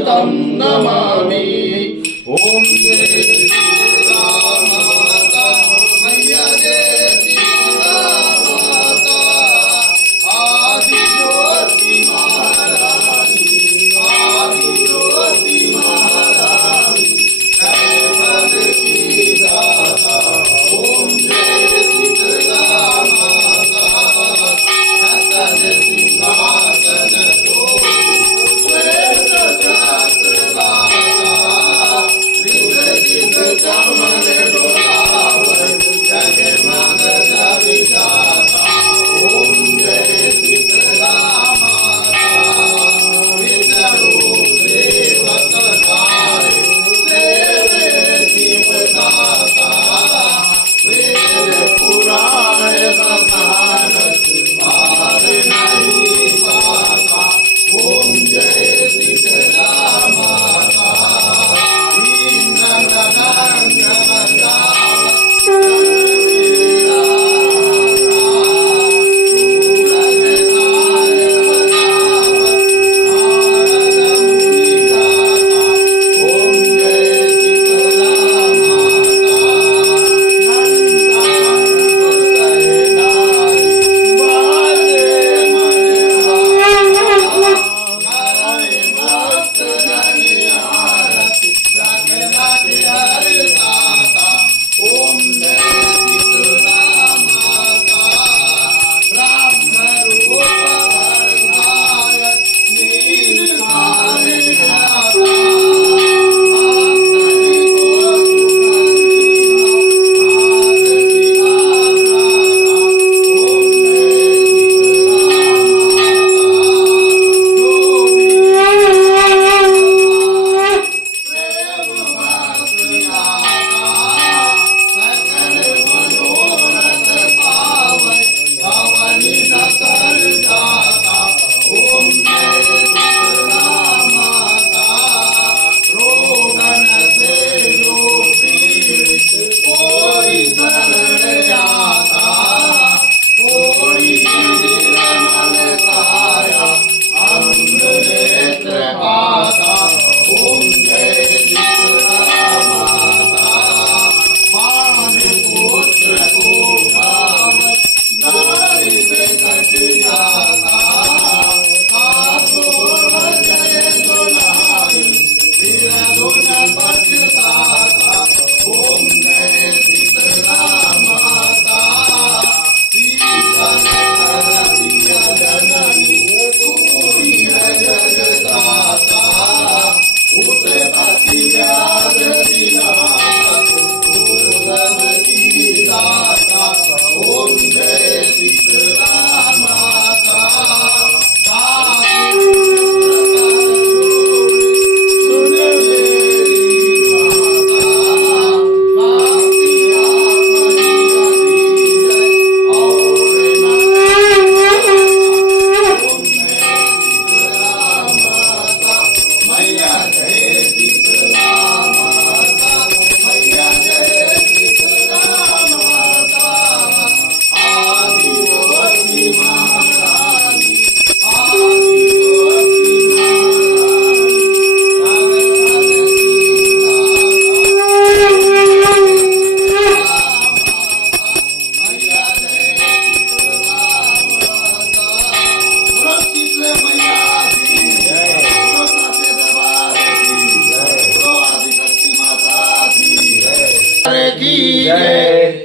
तं नमामि। ओम जय सीता माता मैया जय सीता माता आदि ज्योति महारानी आदि ज्योति महारानी कैवल की दाता। ओम जय सीता माता रतन सिंहासन श्वेत छत्र लाता ऋत चमन डोलावत जगमग जगजाता। ओम जय शीतला माता विष्णु सेवक तारे सेवे शिवदाता वेद पुराण बखानत पार नहीं पाता। ओम जय शीतला माता इंद्र मृदंग बजावत वीणा सूरज तार बजावत नारद मुनि गाता। ओम जय शीतला माता नंदानंद सहनाई बाजे मन भावा नाराय भक्त जन आरती रघुनाथ हरि दाता। ओम जय शीतला माता ब्रह्म रूप धरनाय नीलकांत ध्याता मातरि को सुखदीना आरती गाता। ओम जय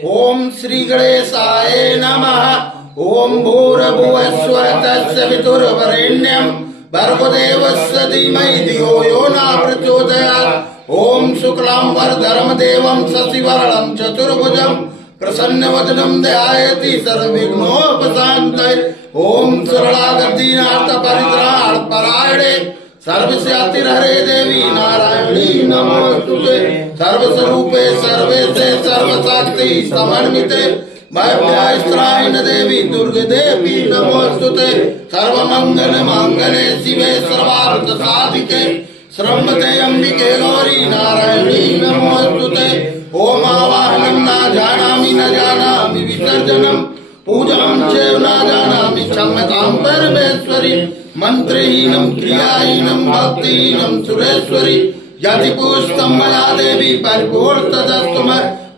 ओम श्री गणेशाय नमः। ओम भूर्भुवः स्वः तत्सवितुर्वरेण्यं भर्गो देवस्य धीमहि धियो यो न प्रचोदयात्। ओम शुक्लांबरधरं देवं शशिवर्णं चतुर्भुजं प्रसन्नवदनं ध्यायति सर्वविघ्नोपशान्तये। ओम शरणागतिनाथ परित्राणपरायणे सर्वस्यातिहरे देवी नारायणी नमोस्तुते। सर्वस्वरूपे सर्वेशे सर्वशक्ति समन्विते भयभ्यस्त्राहिन देवी दुर्गे देवी नमोस्तुते। सर्वमंगल मांगल्ये शिवे सर्वार्थ साधिके शरण्ये अंबिके गौरी नारायणी नमोस्तुते। ओम आवाहनं न जानामि विसर्जनं पूजनं चैव न जानामि क्षम्यतां परमेश्वरी मंत्रहीनं क्रियाहीनं भक्तिहीनं सुरेश्वरी यदि पुष्टं मया देवी परिपूर्णतस्तम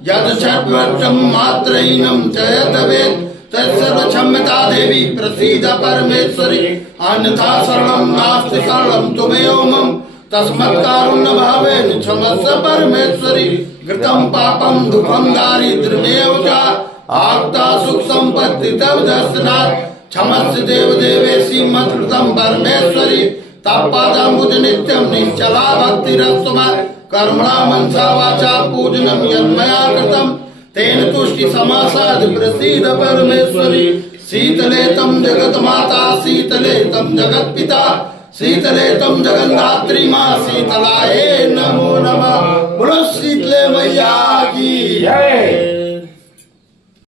यद षड्वर्षं मात्रहीनं च यद्भवेत् तत्सर्व क्षम्यता देवी प्रसीद परमेश्वरी अन्यथा शरणं नास्ति शरणं त्वमेव मम तस्मत्कारुण्य भावेन क्षमस्व परमेश्वरी कृतं पापं दुःखं दारिद्र्यमेव च आप्ता सुख संपत्ति तव दर्शनात् क्षमस्व देव देवेशी मत्कृतं परमेश्वरी तत्पादमुद नित्यं निश्चला भक्तिरस्तम कर्मणा मनसा वाचा पूजनं यन्मया कृतं तेन तुष्टि समासाद प्रसीद परमेश्वरी शीतले तं जगन्माता शीतले तं जगत्पिता शीतले तं जगन्धात्री मां शीतलाये नमो नमः।